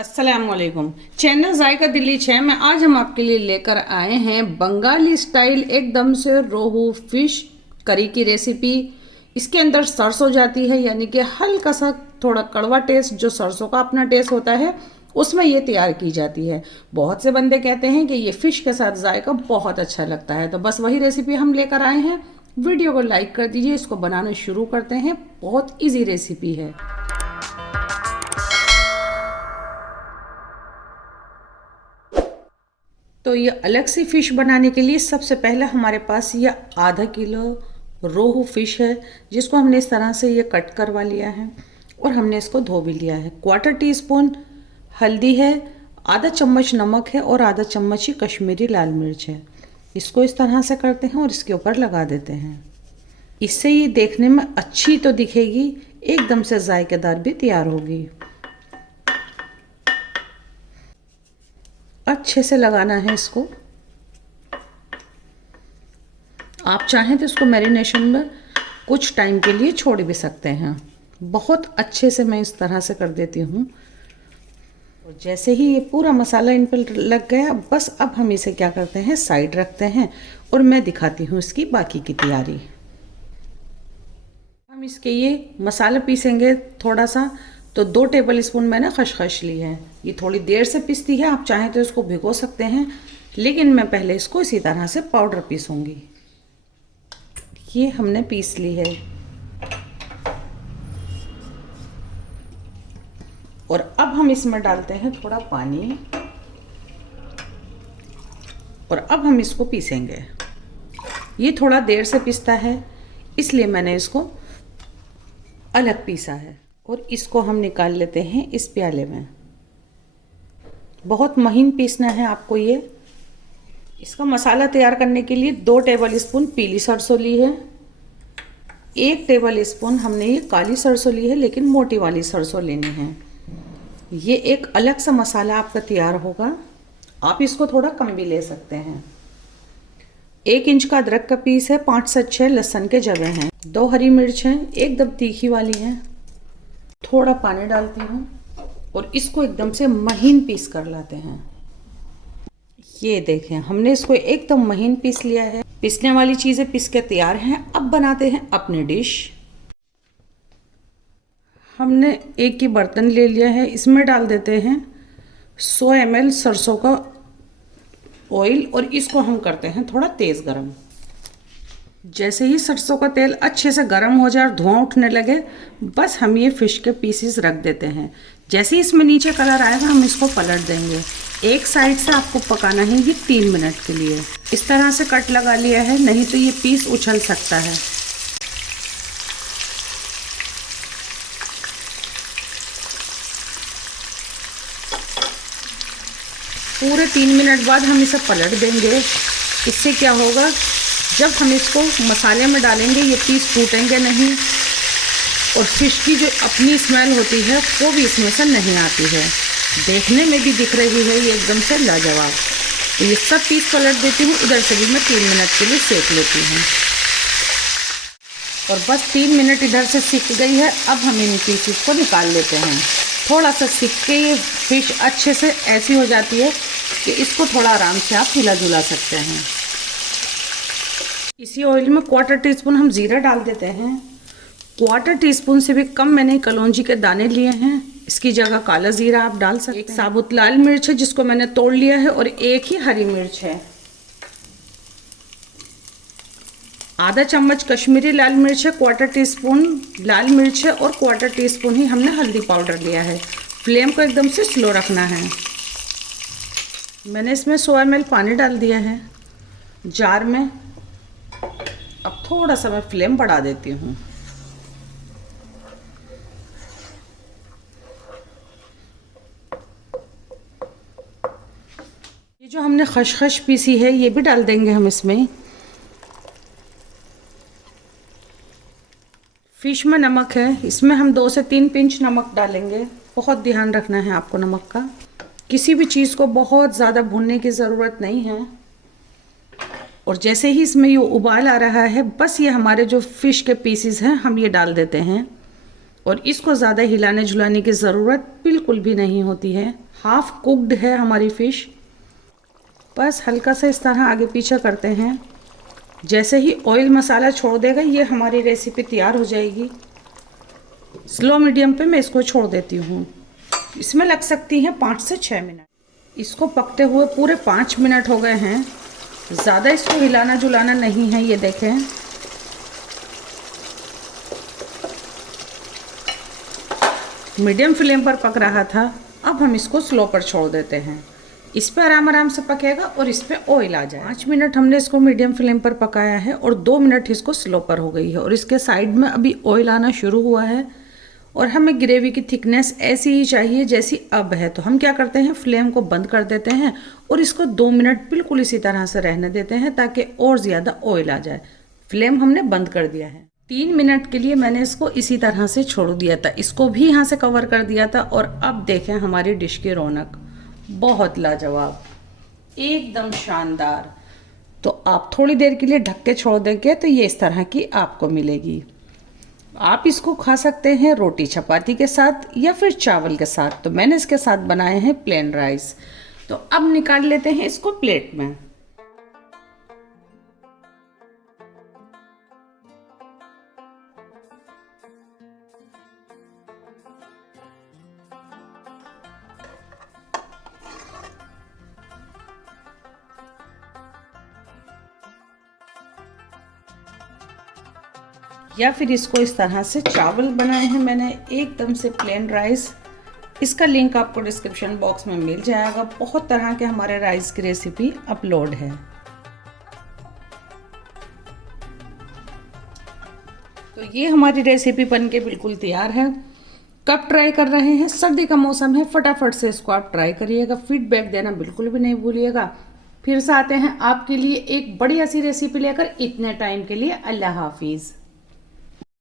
अस्सलामुअलैकुम। चैनल जायका दिल्ली 6 में आज हम आपके लिए लेकर आए हैं बंगाली स्टाइल एकदम से रोहू फिश करी की रेसिपी। इसके अंदर सरसों जाती है, यानी कि हल्का सा थोड़ा कड़वा टेस्ट जो सरसों का अपना टेस्ट होता है उसमें ये तैयार की जाती है। बहुत से बंदे कहते हैं कि ये फ़िश के साथ जायका बहुत अच्छा लगता है, तो बस वही रेसिपी हम लेकर आए हैं। वीडियो को लाइक कर दीजिए, इसको बनाना शुरू करते हैं। बहुत ईजी रेसिपी है। तो ये अलग सी फ़िश बनाने के लिए सबसे पहले हमारे पास ये आधा किलो रोहू फिश है, जिसको हमने इस तरह से ये कट करवा लिया है और हमने इसको धो भी लिया है। 1/4 टीस्पून हल्दी है, आधा चम्मच नमक है और आधा चम्मच ही कश्मीरी लाल मिर्च है। इसको इस तरह से करते हैं और इसके ऊपर लगा देते हैं। इससे ये देखने में अच्छी तो दिखेगी, एकदम से जायकेदार भी तैयार होगी। अच्छे से लगाना है इसको। आप चाहें तो इसको मैरिनेशन में कुछ टाइम के लिए छोड़ भी सकते हैं। बहुत अच्छे से मैं इस तरह से कर देती हूँ। और जैसे ही ये पूरा मसाला इन पर लग गया, बस अब हम इसे क्या करते हैं, साइड रखते हैं और मैं दिखाती हूँ इसकी बाकी की तैयारी। हम इसके ये मसाला पीसेंगे थोड़ा सा, तो 2 टेबल स्पून मैंने खसखस ली है। ये थोड़ी देर से पिसती है, आप चाहें तो इसको भिगो सकते हैं, लेकिन मैं पहले इसको इसी तरह से पाउडर पीसूंगी। ये हमने पीस ली है और अब हम इसमें डालते हैं थोड़ा पानी और अब हम इसको पीसेंगे। ये थोड़ा देर से पिसता है, इसलिए मैंने इसको अलग पीसा है और इसको हम निकाल लेते हैं इस प्याले में। बहुत महीन पीसना है आपको ये। इसका मसाला तैयार करने के लिए 2 टेबल स्पून पीली सरसों ली है, 1 टेबल स्पून हमने ये काली सरसों ली है, लेकिन मोटी वाली सरसों लेनी है। ये एक अलग सा मसाला आपका तैयार होगा। आप इसको थोड़ा कम भी ले सकते हैं। 1 इंच का अदरक का पीस है, 5 से 6 लहसुन के जवे हैं, 2 हरी मिर्च हैं, एकदम तीखी वाली हैं। थोड़ा पानी डालती हूँ और इसको एकदम से महीन पीस कर लाते हैं। ये देखें, हमने इसको एकदम महीन पीस लिया है। पीसने वाली चीज़ें पीस के तैयार हैं। अब बनाते हैं अपनी डिश। हमने एक ही बर्तन ले लिया है, इसमें डाल देते हैं 100 ml सरसों का ऑयल और इसको हम करते हैं थोड़ा तेज़ गरम। जैसे ही सरसों का तेल अच्छे से गर्म हो जाए और धुआं उठने लगे, बस हम ये फ़िश के पीसेस रख देते हैं। जैसे ही इसमें नीचे कलर आएगा, हम इसको पलट देंगे। एक साइड से आपको पकाना है ये 3 मिनट के लिए। इस तरह से कट लगा लिया है, नहीं तो ये पीस उछल सकता है। पूरे 3 मिनट बाद हम इसे पलट देंगे। इससे क्या होगा, जब हम इसको मसाले में डालेंगे ये पीस टूटेंगे नहीं और फ़िश की जो अपनी स्मेल होती है वो भी इसमें से नहीं आती है। देखने में भी दिख रही है ये एकदम से लाजवाब। तो ये सब पीस पलट देती हूँ। इधर से भी मैं 3 मिनट के लिए सेक लेती हूँ और बस 3 मिनट इधर से सिक गई है। अब हम इन पीसेस को निकाल लेते हैं। थोड़ा सा सिक के ये फ़िश अच्छे से ऐसी हो जाती है कि इसको थोड़ा आराम से आप हिला जुला सकते हैं। इसी ऑयल में 1/4 टीस्पून हम ज़ीरा डाल देते हैं। 1/4 टीस्पून से भी कम मैंने कलौंजी के दाने लिए हैं, इसकी जगह काला ज़ीरा आप डाल सकते हैं। 1 साबुत लाल मिर्च है जिसको मैंने तोड़ लिया है और 1 ही हरी मिर्च है। आधा चम्मच कश्मीरी लाल मिर्च है, 1/4 टीस्पून लाल मिर्च है और 1/4 टीस्पून ही हमने हल्दी पाउडर लिया है। फ्लेम को एकदम से स्लो रखना है। मैंने इसमें 100 ml पानी डाल दिया है जार में। अब थोड़ा सा मैं फ्लेम बढ़ा देती हूँ। ये जो हमने खसखस पीसी है ये भी डाल देंगे हम इसमें। फ़िश में नमक है, इसमें हम 2 से 3 पिंच नमक डालेंगे। बहुत ध्यान रखना है आपको नमक का। किसी भी चीज़ को बहुत ज़्यादा भूनने की ज़रूरत नहीं है। और जैसे ही इसमें ये उबाल आ रहा है, बस ये हमारे जो फ़िश के पीसेस हैं हम ये डाल देते हैं और इसको ज़्यादा हिलाने झुलाने की ज़रूरत बिल्कुल भी नहीं होती है। हाफ कुक्ड है हमारी फ़िश। बस हल्का सा इस तरह आगे पीछे करते हैं। जैसे ही ऑयल मसाला छोड़ देगा ये हमारी रेसिपी तैयार हो जाएगी। स्लो मीडियम पे मैं इसको छोड़ देती हूँ। इसमें लग सकती हैं 5 से 6 मिनट। इसको पकते हुए पूरे 5 मिनट हो गए हैं। ज़्यादा इसको हिलाना जुलाना नहीं है। ये देखें, मीडियम फ्लेम पर पक रहा था। अब हम इसको स्लो पर छोड़ देते हैं। इस पर आराम आराम से पकेगा और इस पर ऑयल आ जाए। 5 मिनट हमने इसको मीडियम फ्लेम पर पकाया है और 2 मिनट इसको स्लो पर हो गई है और इसके साइड में अभी ऑयल आना शुरू हुआ है। और हमें ग्रेवी की थिकनेस ऐसी ही चाहिए जैसी अब है। तो हम क्या करते हैं, फ्लेम को बंद कर देते हैं और इसको 2 मिनट बिल्कुल इसी तरह से रहने देते हैं ताकि और ज़्यादा ऑयल आ जाए। फ्लेम हमने बंद कर दिया है। 3 मिनट के लिए मैंने इसको इसी तरह से छोड़ दिया था। इसको भी यहाँ से कवर कर दिया था और अब देखें हमारी डिश की रौनक, बहुत लाजवाब, एकदम शानदार। तो आप थोड़ी देर के लिए ढक के छोड़ देंगे तो ये इस तरह की आपको मिलेगी। आप इसको खा सकते हैं रोटी चपाती के साथ या फिर चावल के साथ। तो मैंने इसके साथ बनाए हैं प्लेन राइस। तो अब निकाल लेते हैं इसको प्लेट में। या फिर इसको इस तरह से चावल बनाए हैं मैंने, एकदम से प्लेन राइस। इसका लिंक आपको डिस्क्रिप्शन बॉक्स में मिल जाएगा। बहुत तरह के हमारे राइस की रेसिपी अपलोड है। तो ये हमारी रेसिपी बनके बिल्कुल तैयार है। कब ट्राई कर रहे हैं, सर्दी का मौसम है, फटाफट से इसको आप ट्राई करिएगा। फीडबैक देना बिल्कुल भी नहीं भूलिएगा। फिर से आते हैं आपके लिए एक बढ़िया सी रेसिपी लेकर। इतने टाइम के लिए अल्लाह हाफिज़।